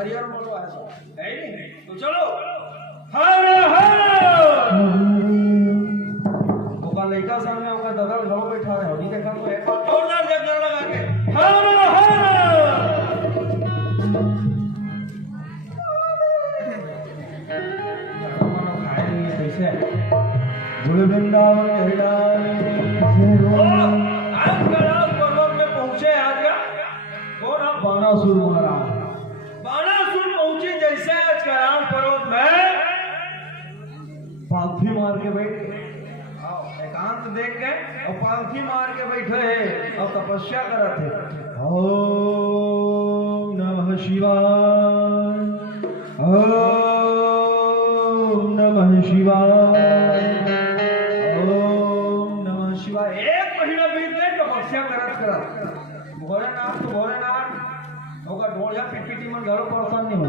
हरियर बोलो ऐसा है नहीं तो चलो हर हर ओका लड़का सामने ओका दादा घर बैठा है होनी देखा तो एक बार और ना देख लगा के हर हर कैसे गुरु वृंदावन पर्वत में पहुंचे आज कौन आप बानासुर महाराज बानासुर पहुंचे जैसे आज कैलाश पर्वत में पालथी मार के बैठे एकांत देख के और पालथी मार के बैठे हैं और तपस्या करते हैं ओम नमः शिवाय ओम नमः शिवाय ओम नमः शिवाय। एक महीना बीत गए तपस्या करत भोलेनाथ होगा ढोलिया पिटपिटी मन घरों परेशान नहीं हो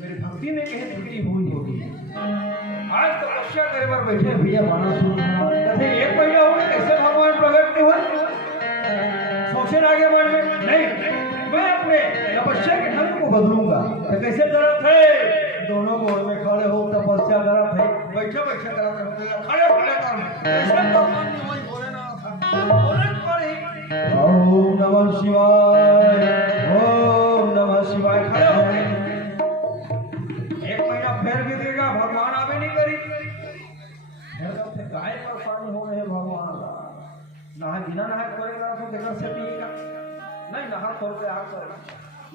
मेरी भक्ति में कहीं त्रुटि हुई होगी। आज तपस्या करे बार बैठे भैया बानासुर कहते एक महीना हो गया कैसे भगवान प्रकट नहीं हुए सोचे ना आगे मन में नहीं मैं अपने तपस्या के ढंग को बदलूंगा तो कैसे जरूरत है दोनों गोड़ में खड़े हो तपस्या करत है बैठे बैठे करत है खड़े खड़े कर ऐसे भगवान ने वही बोले ओम नमः शिवाय ओम नमः शिवाय खड़े हो एक महीना फिर भी देगा भगवान आवे नहीं करी गाय परेशानी हो रहे भगवान नहा बिना नहा करेगा तो देखकर से पिएगा नहीं नहा तौर पे आ करेगा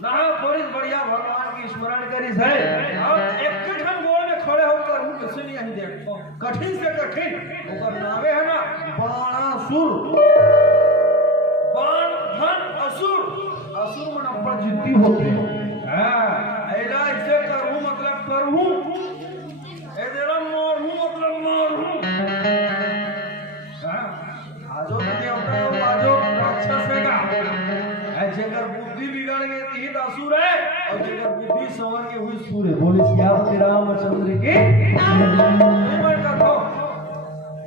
नहा थोड़ी बढ़िया भगवान की स्मरण करी है और एक कठिन गोल में खड़े होकर हूं किसी नहीं यही देखो कठिन से कठिन ऊपर नावे है ना बाणासुर बाण धन असुर असुर मन पर जिद्दी होते हां ऐला इसे करूं मतलब करूं एदेरम मारूं मतलब मारूं हां आजो देवता आजो राक्षस है जेकर बुद्धि बिगड़ गई थी असुर है और जेकर बुद्धि संवर के हुई सूर है बोले श्याम रामचंद्र के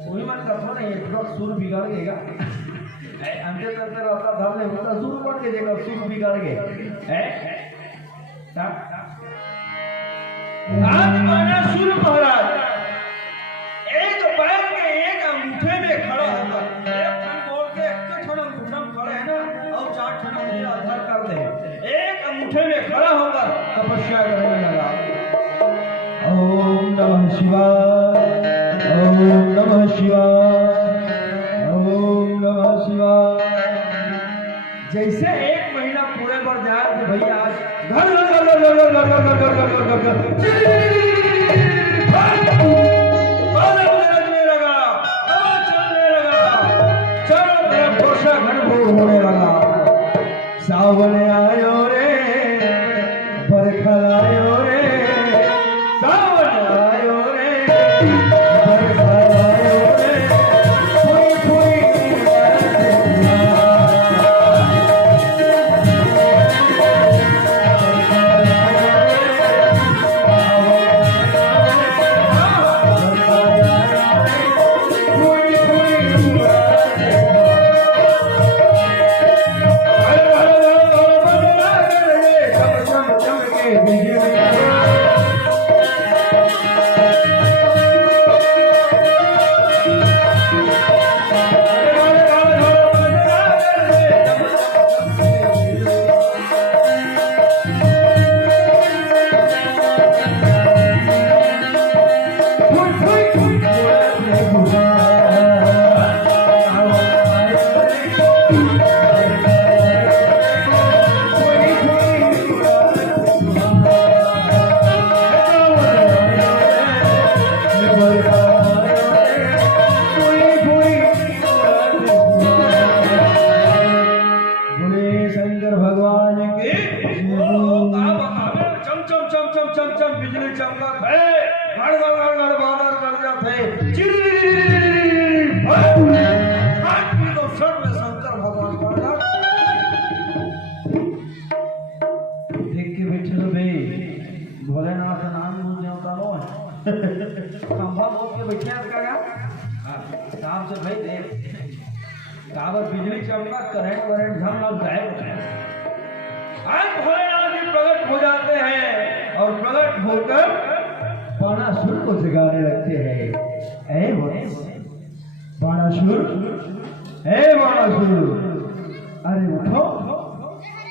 कोई मन का थोड़ा ये तुरंत सूर बिगड़ गएगा अंधे करते रहता धर्म में होता सूर पड़ के जेकर सूर बिगड़ गए है आज बानासुर महाराज एक पैर के एक अंगूठे में खड़ा होकर एक ठन बोल के एक ठन अंगूठा में खड़े है ना और चार ठन अंगूठे आधार कर दे एक अंगूठे में खड़ा होकर तपस्या करने लगा ओम नमः शिवाय ओम नमः शिवाय ओम नमः शिवाय। जैसे एक महीना पूरे पर जाए कि भैया आज घर होने लगा सावन आयो रे बरखा आयो रे सावन आयो रे बरखा आयो रे कोई कोई काबर बिजली चमका करंट वरेंट झम लग जाए। आज भोलेनाथ जी प्रकट हो जाते हैं और प्रकट होकर बाणासुर को जगाने लगते हैं। ऐ बाणासुर, ऐ बाणासुर, अरे उठो,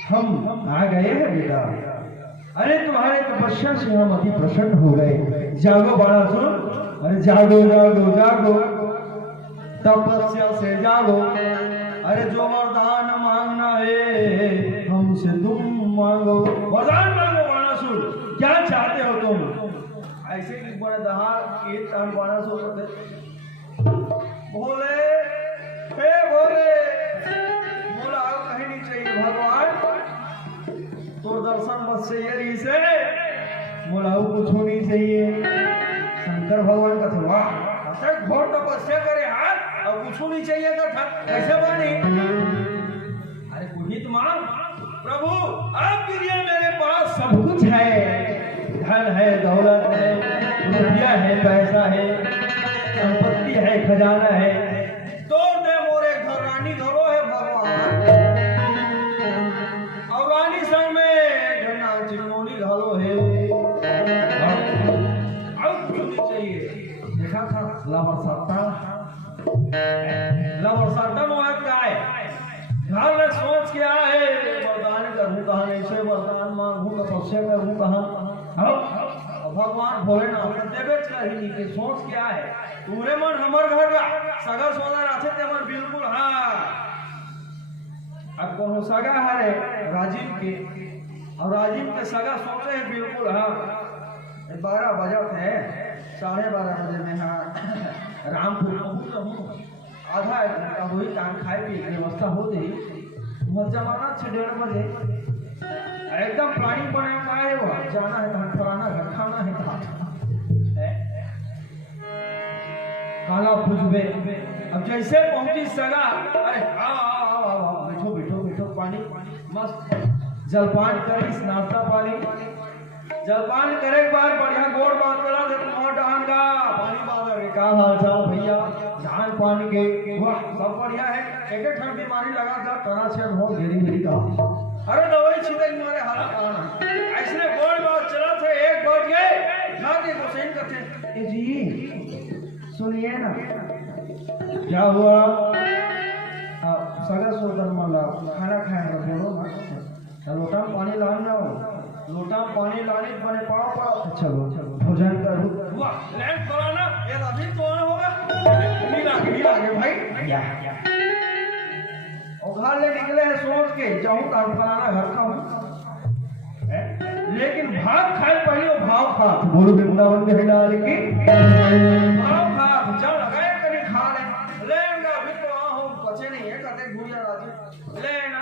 हम आ गए हैं बेटा। अरे तुम्हारे तपस्या से हम अति प्रसन्न हो गए। जागो बाणासुर, अरे जागो जागो जागो, तपस्या से जागो। अरे जो वरदान मांगना है हमसे तुम मांगो। वरदान मांगो बाणासुर, क्या चाहते हो तुम? ऐसे कि बड़े दहाड़ एक टाइम बाणासुर बोले, हे बोले, बोला अब कहीं नहीं चाहिए भगवान, तो दर्शन बस चाहिए से बोला कुछ नहीं चाहिए। शंकर भगवान का था वाह, घोर तपस्या करे हाथ और कुछ नहीं चाहिए था, कैसे बनी? अरे पुनीत मांग प्रभु, आपके लिए मेरे पास सब कुछ है, धन है, दौलत है, रुपया है, पैसा है, संपत्ति है, खजाना है, तो दे मोरे घर रानी घरो है भगवान, और रानी संग में घना चिन्नोनी घरो है। अब कुछ नहीं चाहिए। देखा था लवरसट्टा मोह काय घर में सोच के आए, वरदान करूं कहां, ऐसे वरदान मांगू, तपस्या करूं कहां। भगवान भोलेनाथ ने देवे चाहिए कि सोच क्या है पूरे मन हमर घर का सगा सोना राथे ते मन बिल्कुल हां। अब कोनो सगा हरे राजीव के, और राजीव के सगा सोचे है बिल्कुल हां। 12 बजत है, 12:30 बजे में हाँ रामपुर पहुंच रहूं, आधा एक घंटा हुई काम खाए पी की व्यवस्था हो गई। जमाना 1:30 बजे एकदम प्लानिंग बने का है, वो जाना है कहाँ, फलाना घर, खाना है कहाँ, काला पूछबे। अब जैसे पहुंची सगा, अरे आओ बैठो बैठो बैठो, पानी मस्त जलपान करी, नाश्ता पानी जलपान करे एक बार बढ़िया गोड़ बात करा दे तुम्हारा डान का पानी बादर के का हाल चाल भैया, धान पानी के वाह सब बढ़िया है। एक एक ठंड बीमारी लगा जा तना से हो घेरी घेरी का, अरे दवाई छिटे मारे हाल आना ऐसे गोड़ बात चला थे। 1 बज गए ना के हुसैन कहते ए जी सुनिए ना क्या हुआ, सगा सोदर माला खाना खाएंगे बोलो ना, लोटा पानी लाना, लोटा पानी लाने बने पड़ा चलो भोजन करो। वाह लैंड कराना ये अभी तो होगा, नहीं लागे भाई या और घर ले निकले हैं सोच के जाऊं काम फलाना घर का हूं, लेकिन भाग खाए पहले वो भाव खा बोलो वृंदावन के डाल के भाव खा चल लगाए कभी खा ले लेगा अभी तो हूं बचे नहीं है कहते भूया राजी लेना।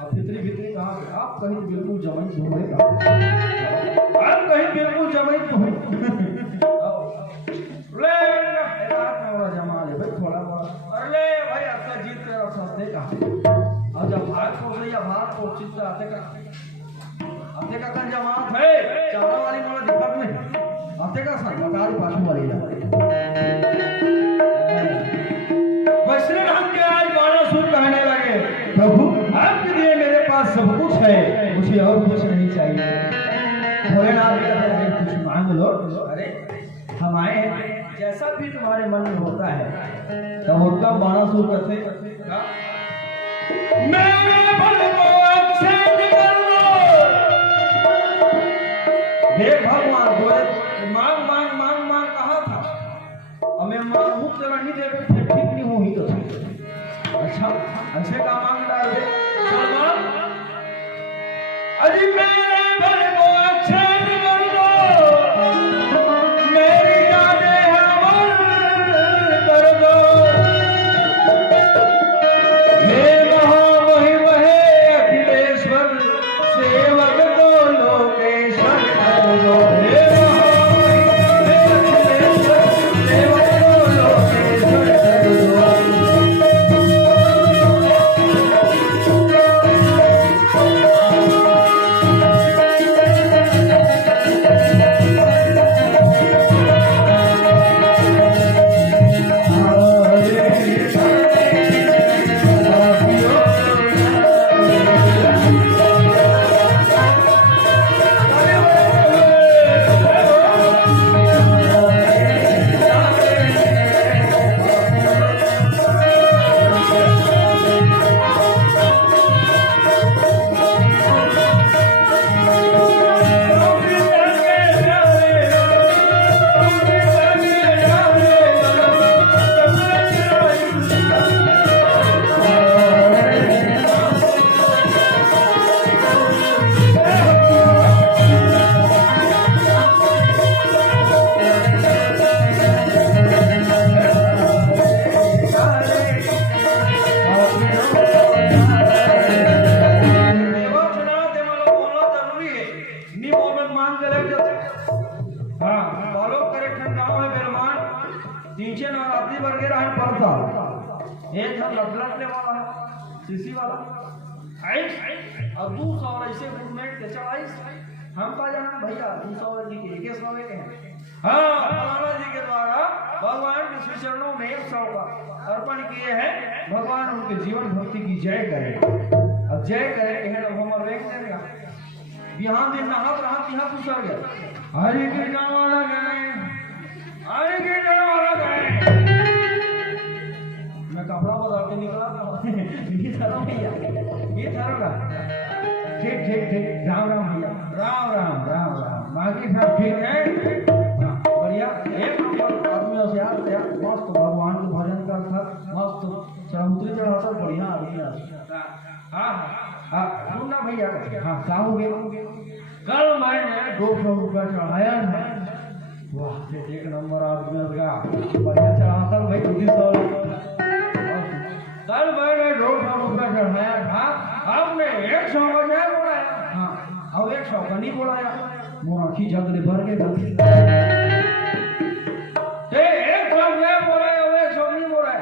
अब भीतरी कहा आप कहीं बिल्कुल जमाई ढूंढेगा, आप कहीं बिल्कुल जमाई ढूंढ ले जमा ले भाई थोड़ा बहुत, अरे भाई आपका जीत तेरा सस्ते का। और जब भाग को गई भाग को चित्त आते का कन जमात है चारा वाली मोला दिक्कत नहीं आते का सन बता दी पाछू वाली वैष्णव हम के आज बाणासुर कहने लगे प्रभु आपके लिए मेरे पास सब कुछ है, मुझे और कुछ नहीं चाहिए। भोलेनाथ कहते हैं कुछ मांग लो। अरे हम आए हैं जैसा भी तुम्हारे मन में होता है। तब उनका बाणासुर कहते मेरे मन को अक्षय कर लो। हे भगवान मांग मांग मांग मांग कहा था और मैं मांगू तेरा नहीं देवे ठीक नहीं हो ही तो अच्छा अच्छे का मांग डाल दे चल मांग। अरे मेरे मन को अक्षय कर दो, मेरी यादें अमर कर दो। हे महामहिम हे अखिलेश्वर सेवक दो लोकेश्वर कर दो। हे महामहिम हे अखिलेश्वर सेवक दो लोकेश्वर कर दो। तीनशे नवरात्री वगैरह है पड़ता एक हम लटलटने वाला सीसी वाला और 200 ऐसे मूवमेंट के चढ़ाई हम पा जाना भैया 200 जी के 100 के हैं हाँ फलाना जी के द्वारा भगवान के श्री चरणों में 100 का अर्पण किए हैं भगवान उनके जीवन भक्ति की जय करें अब जय करें है हम वेग देगा बिहान दिन नहा रहा यहाँ पूछा गया हरे कीर्तन वाला गए हरे कीर्तन वाला गए मैं कपड़ा बदल के निकला था ये थारा भैया ये थारा ठीक ठीक ठीक राम राम भैया राम राम राम राम बाकी सब ठीक है बढ़िया एक नंबर आदमी से यार मस्त भगवान के भजन करता मस्त चौंतरी चढ़ाता बढ़िया आदमी हाँ हाँ सुनना भैया हाँ क्या हो गया कल मैंने 200 रुपया चढ़ाया है वाह एक नंबर आदमी का बढ़िया चढ़ाता भाई 200 कल मैंने 200 रुपया चढ़ाया था आपने 100 का नहीं बोलाया हाँ अब 100 का नहीं बोलाया मोराखी झगड़े भर के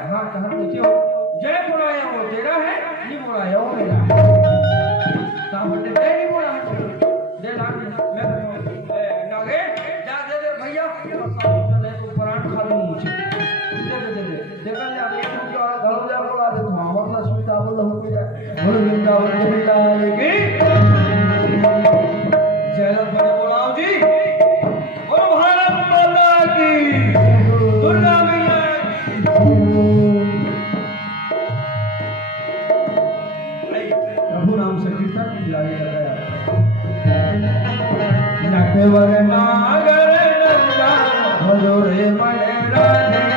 हाँ कहा पूछे हो जय बोलाया वो तेरा है नहीं बोलाया वो मेरा कहा बटे दे नहीं बोला दे ला मैं नागे जा दे भैया दे तू प्राण खा लो नीचे दे देखा जा एक रुपया वाला घर जा बोला दे मोहम्मद लक्ष्मी का बोल हो के जाए बोल वृंदावन के लाल की जय बड़े बोलाओ जी बोल भारत माता की दुर्गा मैया नागर नंदा भजोरे मने राधे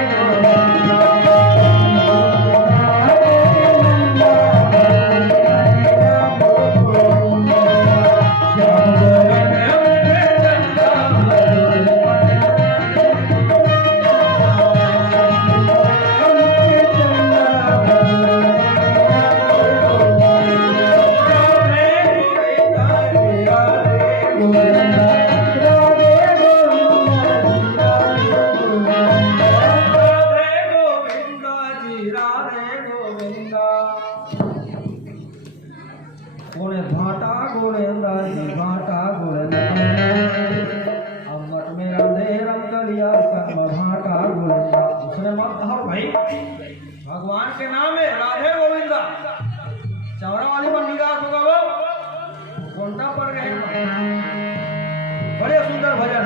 भगवान के नाम है राधे गोविंदा चौरा वाली पर निगाह होगा वो कोंटा पर गए बड़े सुंदर भजन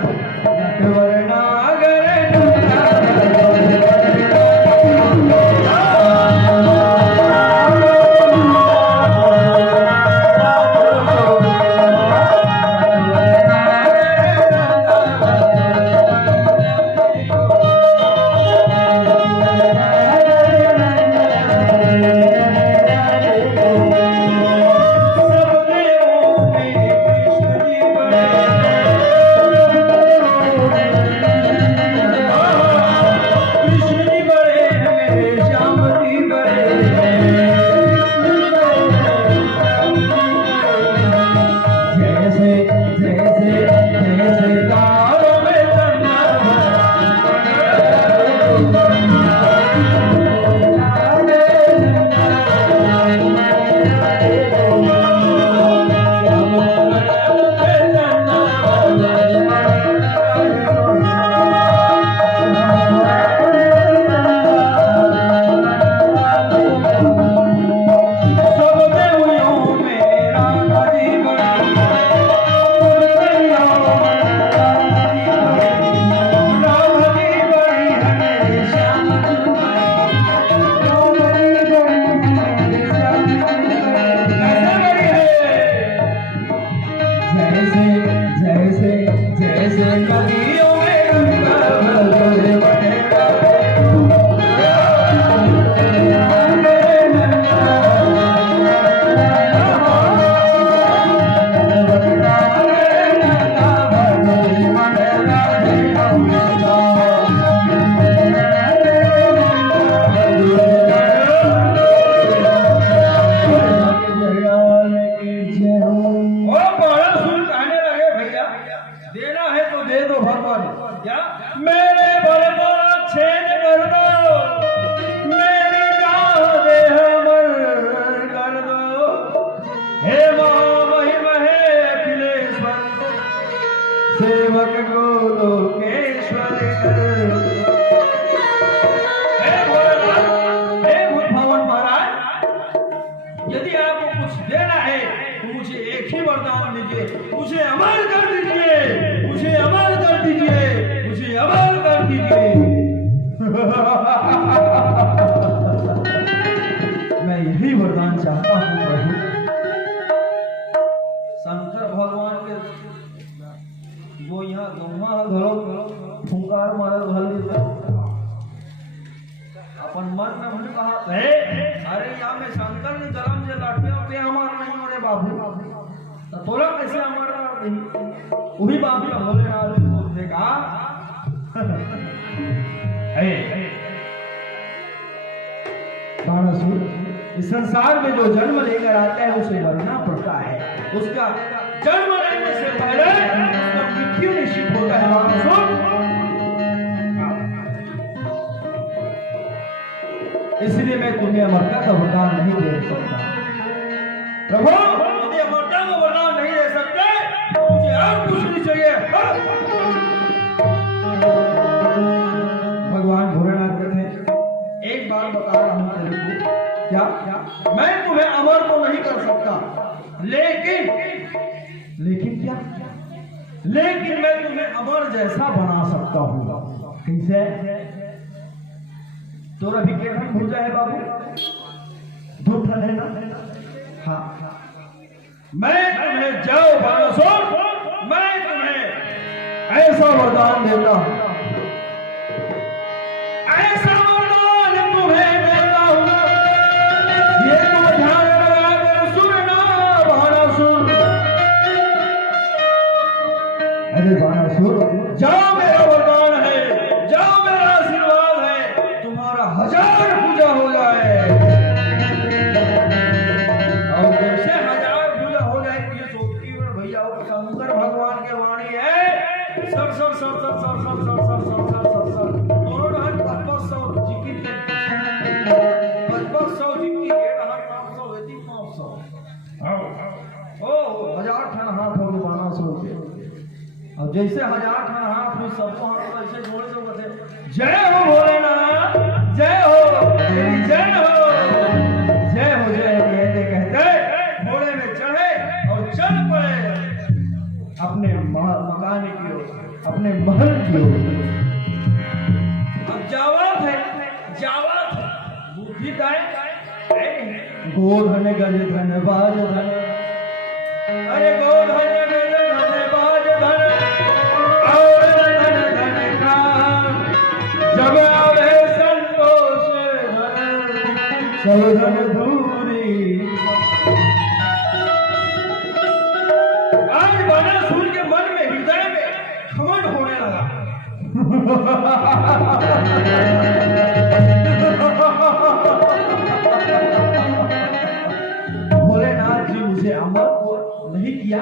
देना है तो दे दो भगवान क्या मेरे बल छेद फुटकार मारल भली से अपन मन में हमने कहा अरे यहाँ में शंकर ने जलम जे लाठियों पे हमार नहीं हो रे बाबू तो तोला कैसे हमार नहीं वही बाबू भोलेनाथ ने बोलते कहा बाणासुर इस संसार में जो जन्म लेकर आता है उसे मरना पड़ता है उसका जन्म लेने से पहले उसका मृत्यु निश्चित होता है बाणासुर इसलिए मैं तुम्हें अमरता का वरदान नहीं दे सकता प्रभु यदि अमरता का वरदान नहीं दे सकते तो मुझे और कुछ नहीं चाहिए भगवान भोलेनाथ कहते हैं एक बार बता रहा हूं तेरे को क्या मैं तुम्हें अमर तो नहीं कर सकता लेकिन क्या लेकिन मैं तुम्हें अमर जैसा बना सकता हूं कैसे तो अभी केठन भूजा है बाबू धूप है ना हाँ मैं तुम्हें जाओ बाणासुर मैं तुम्हें ऐसा वरदान देता हूं ऐसा वरदान तुम्हें देता हूं ये तुम ध्यान लगा कर सुनना बाणासुर अरे बाणासुर जाओ मेरा वरदान है जाओ मेरा आशीर्वाद है तुम्हारा 1000 पूजा हो जाए और जैसे 1000 पूजा हो जाए ये सोचती है भैया वो शंकर भगवान के वाणी है सब दोनों हाथ 500 जिकी के 500 जिकी के हाथ 500 वेती 500 ओ 1000 ठन हाथ हो गए 1200 के और जैसे 1000 ठन हाथ हो सबको हाथ ऐसे जोड़े जो कहते जय हो भोलेनाथ जय हो तेरी जय हो कहते घोड़े में चढ़े और चल पड़े अपने मकान की ओर अपने महल की ओर अब जावत है बुद्धि का गोधन गज धन बाज धन अरे गोधन गज धन बाज धन और धन धन प्राण जब आवे संतोष धन सब धन दूरी आज बाणासुर के मन में हृदय में घमंड होने लगा भोलेनाथ जी मुझे अमर को नहीं किया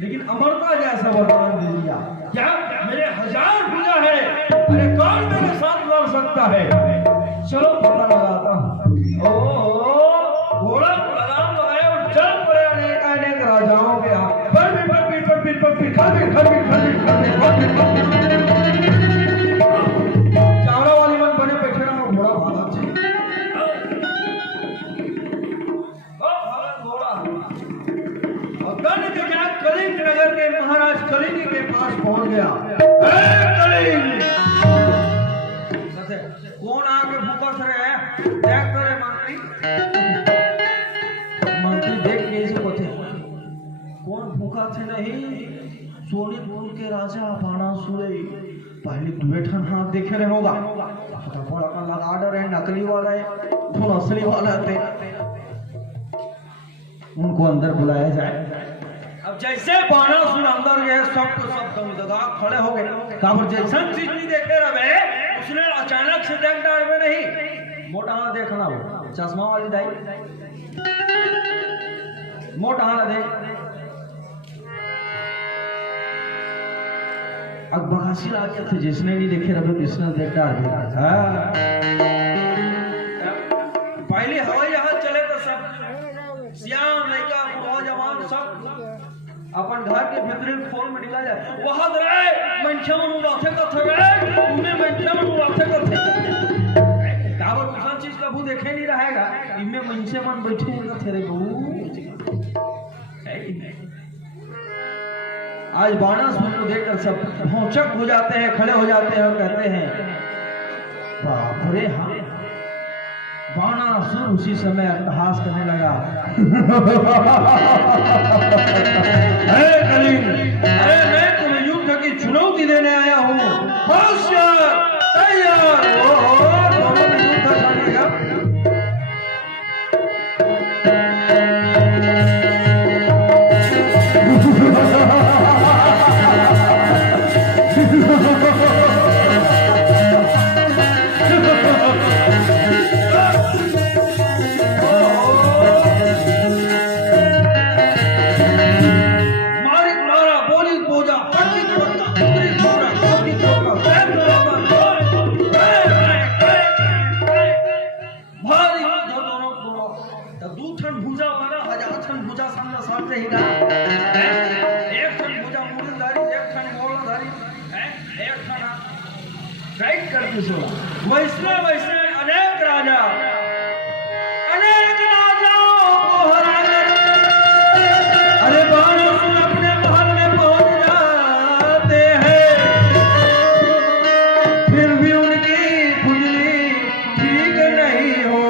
लेकिन अमरता जैसा वरदान दे दिया क्या मेरे 1000 पूजा है अरे कौन मेरे साथ लड़ सकता है चलो पता लगाता हूं घोड़ा लगाम लगाए और चल पड़े अनेक राजाओं के हाथ चावड़ा वाली मन बने बैठे रहो घोड़ा भागा घोड़ा और दंड के बाद कलिंग नगर के महाराज कलिंग के पास पहुंच गया कौन आके भूकस रहे देख करे मंत्री देख के इसको थे कौन भूखा थे नहीं सोनीपुर के राजा बाणासुर पहले दुएठन हाथ देखे रहे होगा थोड़ा का लगा डर है नकली वाला है थोड़ा असली वाला थे उनको अंदर बुलाया जाए अब जैसे बाणासुर अंदर गए सबको सब दमदगा खड़े हो गए काबर जैसा चीज नहीं देखे रहे उसने अचानक से देख डाल में नहीं मोटा हाथ देखना हो चश्मा वाली दाई मोटा हाथ देख अब बकासी लाके थे जिसने नहीं देखे रहे किसने देख डाल पहले हवाई जहाज चले तो सब सियाम लड़का बुढ़ा जवान सब अपन घर के भीतर खोल में निकल जाए वहां रहे मंचमन उड़ाते कथे रे उन्हें मंचमन उड़ाते कथे काबर दूसरा चीज कभी देखे नहीं रहेगा इनमें मंचमन बैठे हैं कथे रे बहू आज बाणासुर को देखकर सब भौचक हो जाते हैं खड़े हो जाते हैं और कहते हैं बाप रे हाँ बाणासुर उसी समय अट्टहास करने लगा अरे मैं तुम्हें युद्ध की चुनौती देने आया हूँ करती सो वैष्णव वैष्णव अनेक राजाओं को हराने अरे बाणासुर अपने महल में पहुंच जाते हैं, फिर भी उनकी खुजली ठीक नहीं हो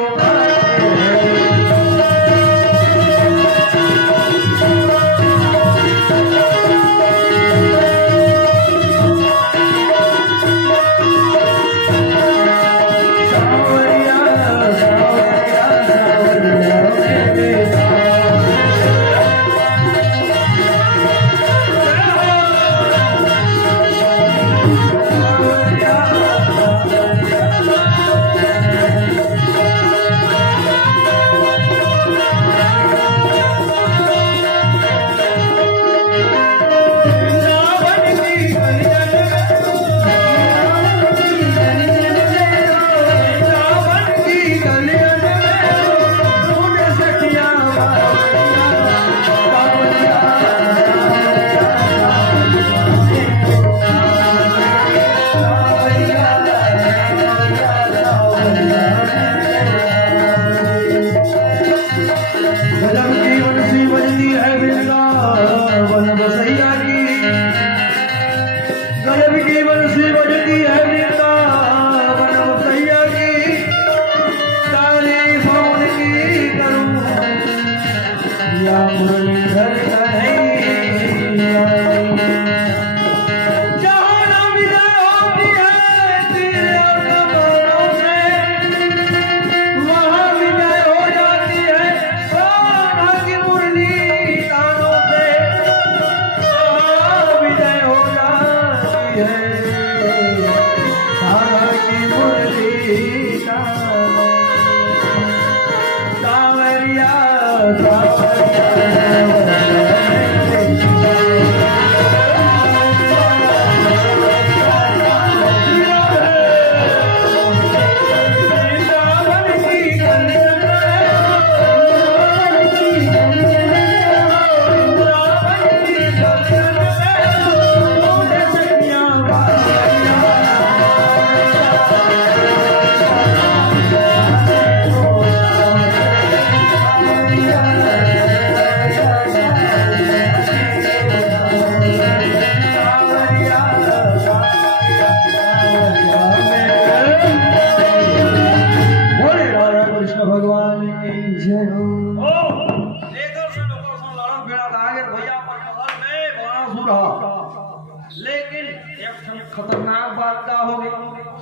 लेकिन एक खतरनाक बात का हो गई।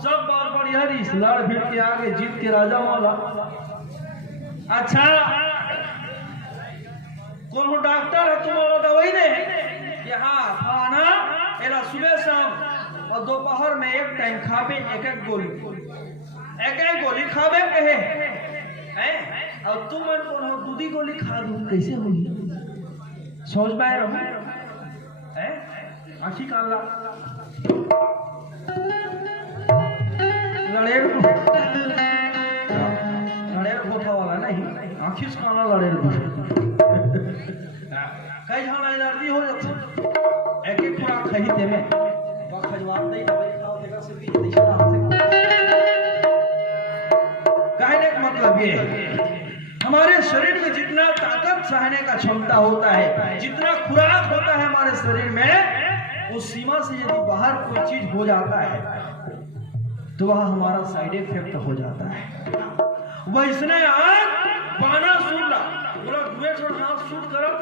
सब बार बढ़िया इस लड़ भिड़ के आगे जीत के राजा वाला। अच्छा कौन हो डॉक्टर है तुम्हारा तो वही ने कि हाँ खाना एला सुबह शाम और दोपहर में एक टाइम खावे एक गोली खावे कहे हैं और तुम कौन हो दूधी गोली खा दू कैसे होगी सोच पाए रहो हैं आखी काला लड़ेर गोठा वाला नहीं आखिर काला लड़ेर कई झाना एलर्जी हो जाती एक एक खुराक खही ते में खजवार नहीं दवाई खाओ देखा से भी कहने का मतलब ये है हमारे शरीर में जितना ताकत सहने का क्षमता होता है जितना खुराक होता है हमारे शरीर में उस सीमा से यदि बाहर कोई चीज हो जाता है तो वह हमारा साइड इफेक्ट हो जाता है। वैसने आग बाना सुनना पूरा दुए हाथ शूट करत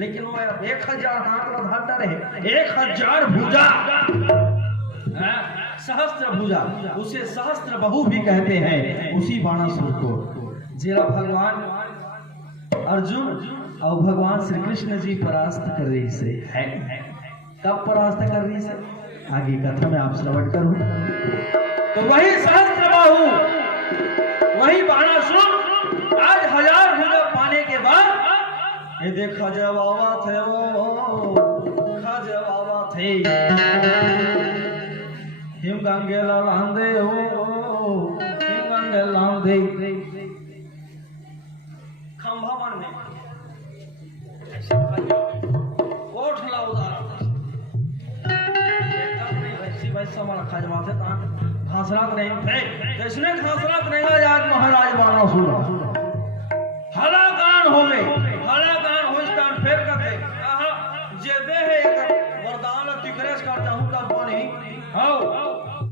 लेकिन वो 1000 हाथ धाता रहे 1000 भुजा सहस्त्र भुजा उसे सहस्त्र बहु भी कहते हैं। उसी बाणासुर को जेरा भगवान अर्जुन और भगवान श्री कृष्ण जी परास्त कर रही से है। कब परास्त कर रही से आगे कथा में आप श्रवण करूं तो वही सहस्त्र बाहु वही बाणासुर आज 1000 भुजा पाने के बाद ये देखा जवाबा थे वो खा जवाबा थे हिम गंगे लांदे हो हिम गंगे लांदे खंभा मन में ओठ लाउदार देखा नहीं वैसी वैसा हमारा खजवा थे खासरात नहीं थे, किसने खासरात नहीं आज महाराज बाणा सुना।